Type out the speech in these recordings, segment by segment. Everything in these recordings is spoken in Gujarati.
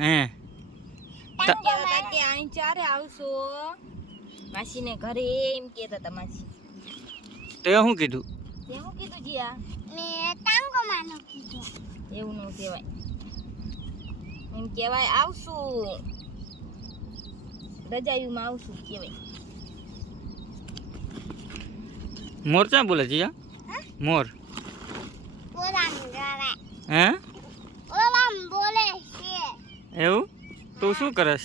હે કે આની ચારે આવશો માસીને ઘરે એમ કહેતા હતા માસી. તે શું કીધું? તે હું કીધું જીયા? મેં ટાંગો માનો કીધું. એવું ન કહેવાય, એમ કહેવાય આવશું રજાયુમાં આવશું કહેવાય. મોર ક્યાં બોલે જીયા? મોર ઓલામ ગાવા. હે ઓલામ બોલે છે. એવું? તું શું કરસ?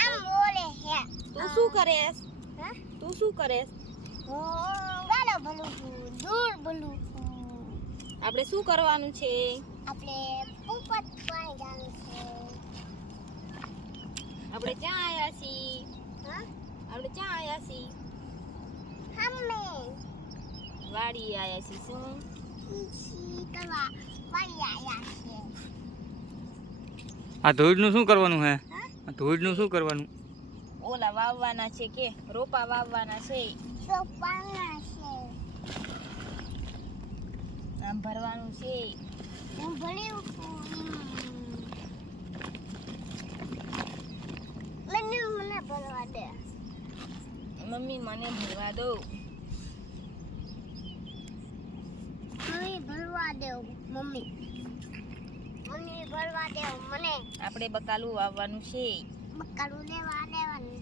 આમ બોલે છે. તું શું કરેસ? હા? તું શું કરેસ? હું ગાલો બોલું છું, દૂર બોલું છું. આપણે શું કરવાનું છે? આપણે પોપટ પાણી જવાનું છે. આપણે ક્યાં આયા છીએ? હા? આપણે ક્યાં આયા છીએ? હમે વાડી આયા છીએ. શું? ઈસી કરવા વાળી આયા છે. આ ધોઈડનું શું કરવાનું હે? હા? આ ધોઈડનું શું કરવાનું? ઓલા વાવવાના છે કે રોપા વાવવાના છે, તો પાણા છે. આમ ભરવાનું છે. હું ભણ્યું છું. મને ભણવા દે. મમ્મી મને ભરવા દો. મમ્મી ભણવા દે. મમ્મી ભણવા દે મને. આપણે બકાલું વાવવાનું છે. બકાલું લેવા દેવાનું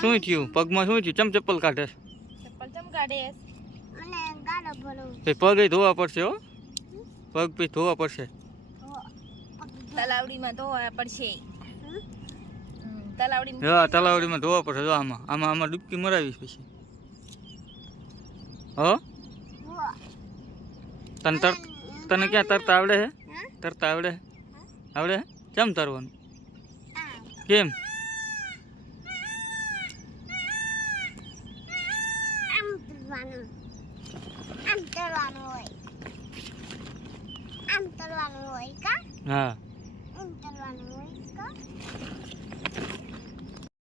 શું થયું? પગમાં શું થયું? ચમ ચપ્પલ કાઢે? ચપ્પલ ચમ કાઢેસ? મને ગાડો ભરવું. પગ ધોવા પડશે હો, પગ પછી ધોવા પડશે. તલાવડીમાં ધોવા પડશે. તલાવડીમાં હા, તલાવડીમાં ધોવા પડશે. જો આમાં આમાં આમાં ડૂબકી મરાવીશ પછી. હો તને ક્યાં તરતા આવડે છે? તરતા આવડે? આવડે? કેમ તરવાનું? કેમ? આમ તરવાનું હોય કા? હા.